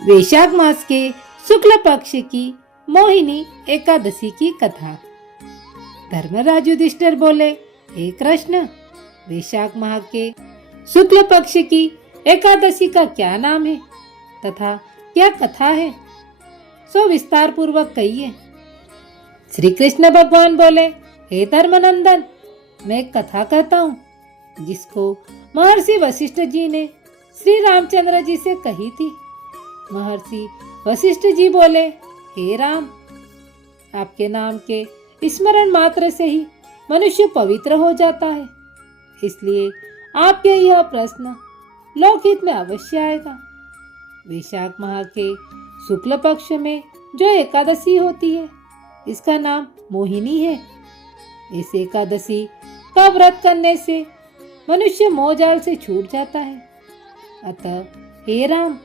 वैशाख मास के शुक्ल पक्ष की मोहिनी एकादशी की कथा। धर्मराज युधिष्ठिर बोले, हे कृष्ण, वैशाख माह के शुक्ल पक्ष की एकादशी का क्या नाम है तथा क्या कथा है, सो विस्तार पूर्वक कहिए। श्री कृष्ण भगवान बोले, हे धर्मनंदन, मैं एक कथा कहता हूँ जिसको महर्षि वशिष्ठ जी ने श्री रामचंद्र जी से कही थी। महर्षि वशिष्ठ जी बोले, हे राम, आपके नाम के स्मरण मात्र से ही मनुष्य पवित्र हो जाता है, इसलिए आपके यह प्रश्न लोकहित में अवश्य आएगा। वैशाख माह के शुक्ल पक्ष में जो एकादशी होती है, इसका नाम मोहिनी है। इस एकादशी का व्रत करने से मनुष्य मोह जाल से छूट जाता है। अतः हे राम,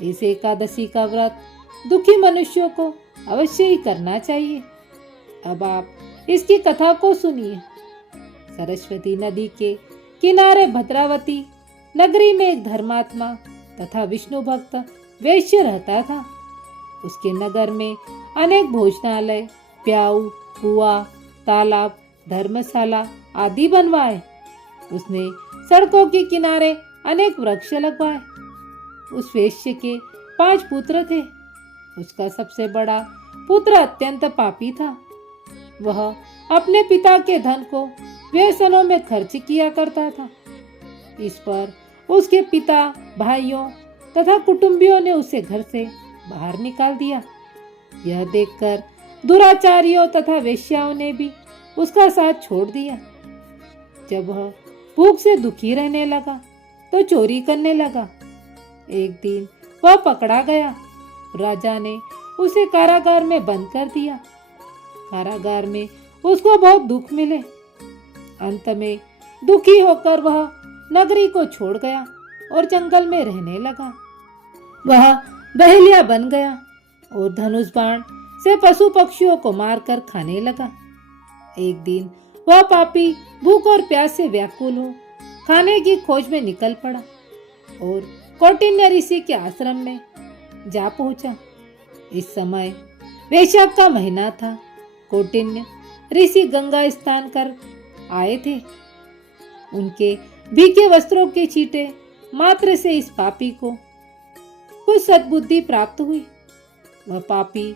इस एकादशी का व्रत दुखी मनुष्यों को अवश्य ही करना चाहिए। अब आप इसकी कथा को सुनिए। सरस्वती नदी के किनारे भद्रावती नगरी में एक धर्मात्मा तथा विष्णु भक्त वैश्य रहता था। उसके नगर में अनेक भोजनालय, प्याऊ, कुआं, तालाब, धर्मशाला आदि बनवाए। उसने सड़कों के किनारे अनेक वृक्ष लगवाए। उस वैश्य के 5 पुत्र थे। उसका सबसे बड़ा पुत्र अत्यंत पापी था। वह अपने पिता के धन को व्यसनों में खर्च किया करता था। इस पर उसके पिता, भाइयों तथा कुटुंबियों ने उसे घर से बाहर निकाल दिया। यह देखकर दुराचारियों तथा वेश्याओं ने भी उसका साथ छोड़ दिया। जब वह भूख से दुखी रहने लगा तो चोरी करने लगा। एक दिन वह पकड़ा गया। राजा ने उसे कारागार में बंद कर दिया। कारागार में उसको बहुत दुख मिले। अंत में दुखी होकर वह नगरी को छोड़ गया और जंगल में रहने लगा। वह बहेलिया बन गया और धनुष बाण से पशु पक्षियों को मारकर खाने लगा। एक दिन वह पापी भूख और प्यास से व्याकुल हो खाने की खोज में निकल पड़ा और कौटिन्य ऋषि के आश्रम में जा पहुंचा। इस समय वैशाख का महीना था। कौटिन्य ऋषि गंगा स्नान कर आए थे। उनके भीगे वस्त्रों के छींटे मात्र से इस पापी को कुछ सद्बुद्धि प्राप्त हुई। वह पापी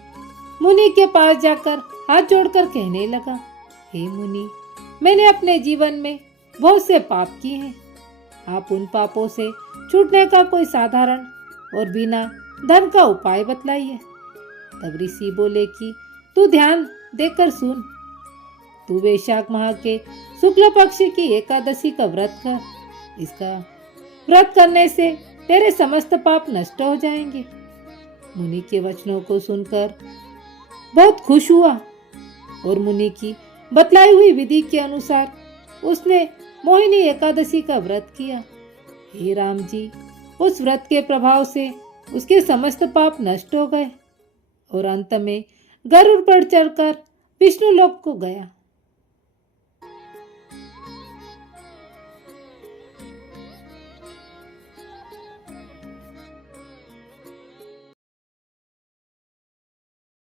मुनि के पास जाकर हाथ जोड़कर कहने लगा, हे मुनि, मैंने अपने जीवन में बहुत से पाप किए हैं। आप उन पापों से छूटने का कोई साधारण और बिना धन का उपाय बतलाइए। तब ऋषि बोले कि तू ध्यान देकर सुन। तू वैशाख माह के शुक्ल पक्ष की एकादशी का व्रत कर। इसका व्रत करने से तेरे समस्त पाप नष्ट हो जाएंगे। मुनि के वचनों को सुनकर बहुत खुश हुआ और मुनि की बतलाई हुई विधि के अनुसार उसने मोहिनी एकादशी का व्रत किया। हे राम जी, उस व्रत के प्रभाव से उसके समस्त पाप नष्ट हो गए और अंत में गरुड़ पर चढ़कर विष्णु लोक को गया।